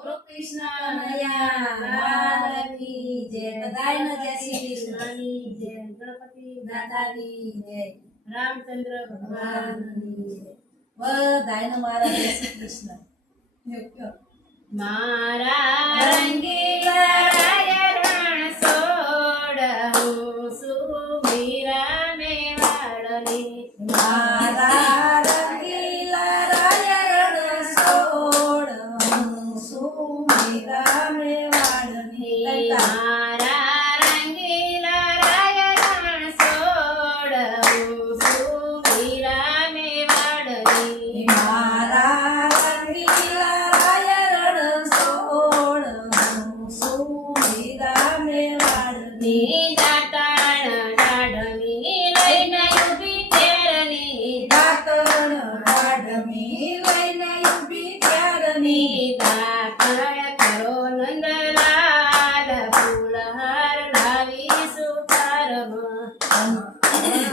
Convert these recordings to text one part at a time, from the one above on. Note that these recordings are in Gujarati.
બોલો કૃષ્ણ નયા કી જય બધાયનો જય શ્રી કૃષ્ણની જય ગણપતિ દાદાની જય રામચંદ્ર ભગવાનની જય બધાયનો મારા જય શ્રી કૃષ્ણ મારા રંગીલા રાયણ સોડ હું સુમીરા ને વાળની મારા રંગીલા રાયણ સોડ હું સુમીરા ને વાળની મારા રંગીલા રાયણ સોડ હું સુમીરા ને વાળની મારા રંગીલા રાયણ સોડ હું સુમીરા ને વાળની દાતણ દાઢમી લઈને ઊભી તેરની દાતણ દાઢમી લઈને ઊભી તેરની દાતણ કરો નંદલાલ ફૂલહાર લાવી સુતારમાં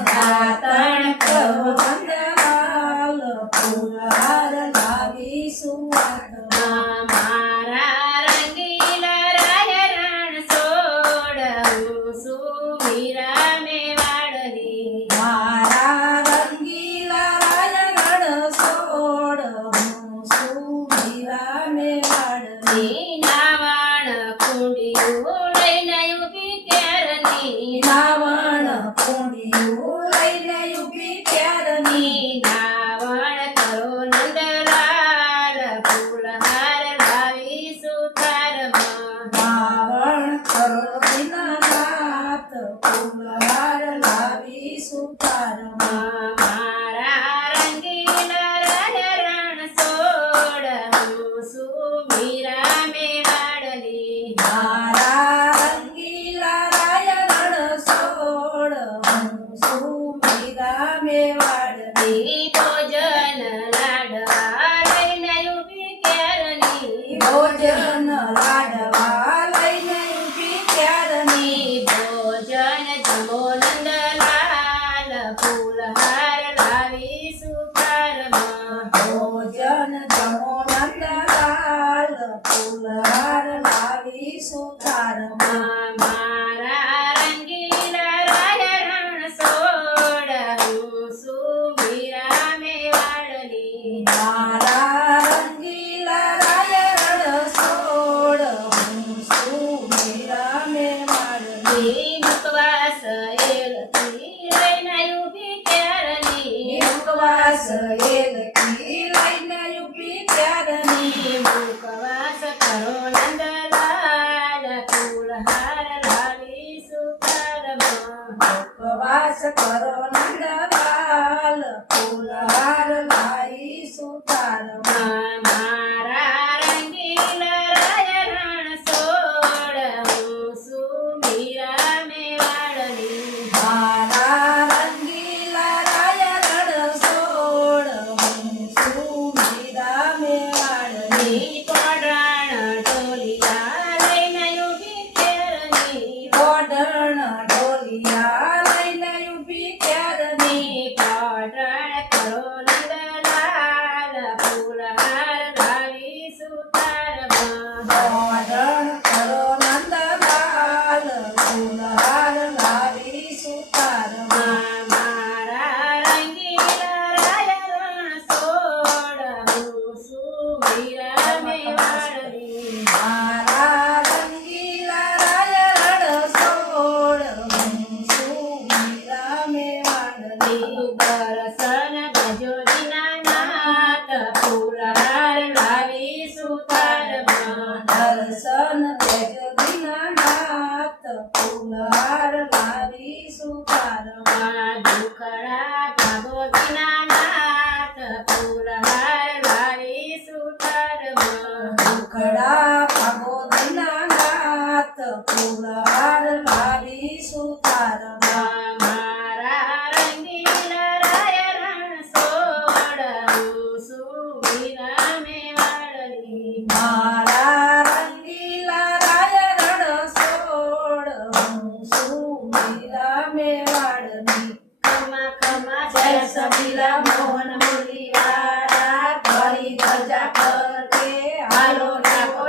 દાતણ કરો નંદલાલ ફૂલહાર લાવી સુતારમાં મારા રંગીલા રાયણ સોડ હું સુમીરા ને વાળની મારા રંગીલા રાયણ સોડ હું સુમીરા ને વાળની નાવણ કુંડિયું લઈને ઊભી ત્યારની નાવણ કુંડિયું લઈને ઊભી ત્યારની નાવણ કરો નંદલાલ ફૂલહાર લાવી સુતારમાં નાવણ કરો દીનાનાથ ફૂલહાર લાવી સુતારમાં મારા રંગીલા રાયણ સોડ હું સુમીરા ને વાળની મારા રંગીલા રાયણ સોડ હું સુમીરા ને વાળની ભોજન લાડવા લઈને ઊભી ત્યારની ભોજન લાડવા લઈને ઊભી ત્યારની ભોજન જમો નંદલાલ ફૂલહાર લાવી સુતારમાં ભોજન જમો નંદલાલ ફૂલહાર લાવી સુતારમાં મારા રંગીલા રાયણ સોડ હું સુમીરા ને વાળની મારા રંગીલા રાયણ સોડ હું સુમીરા ને વાળની મુકવાસ એલથી લઈને ઊભી ત્યારની મુકવાસ એલથી લઈને ઊભી ત્યારની મુકવાસ કરો નંદલાલ ફૂલહાર લાવી સુતારમાં મુકવાસ કરો નંદલાલ ફૂલહાર લાવી સુતારમાં મારા રંગીલા રાયણ સોડ હું સુમીરા ને વાળની મારા રંગીલા રાયણ સોડ હું સુમીરા ને વાળની કોડણ ઢોલિયા લઈને ઊભી ત્યારની કોડણ ઢોલિયા લઈને ઊભી ત્યારની કોડણ કરો નંદલાલ ફૂલહાર લાવી સુતારમાં કોડણ કરો નંદલાલ ફૂલહાર લાવી સુતારમાં મારા રંગીલા રાયણ સોડ હું સુમીરા ને વાળની મારા રંગીલા રાયણ સોડ હું સુમીરા ને વાળની દર્શન ભજો દીનાનાથ ફૂલહાર લાવી સુતારમાં દર્શન ભજો દીનાનાથ ફૂલહાર લાવી સુતારમાં દુખડા ભાગો દીનાનાથ ફૂલહાર લાવી સુતારમાં દુખડા ભાગો દીનાનાથ ફૂલહાર લાવી સુતારમાં મારા રંગીલા રાયણ સોડ હું સુમીરા ને વાળની મારા રંગીલા રાયણ સોડ હું સુમીરા ને વાળની ખમા ખમા જય સબીલા મોહન મુરલી વાળા ધરી ધજા ફરકે હાલો રાખો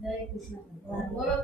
જય કૃષ્ણ ભગવાન બોલો.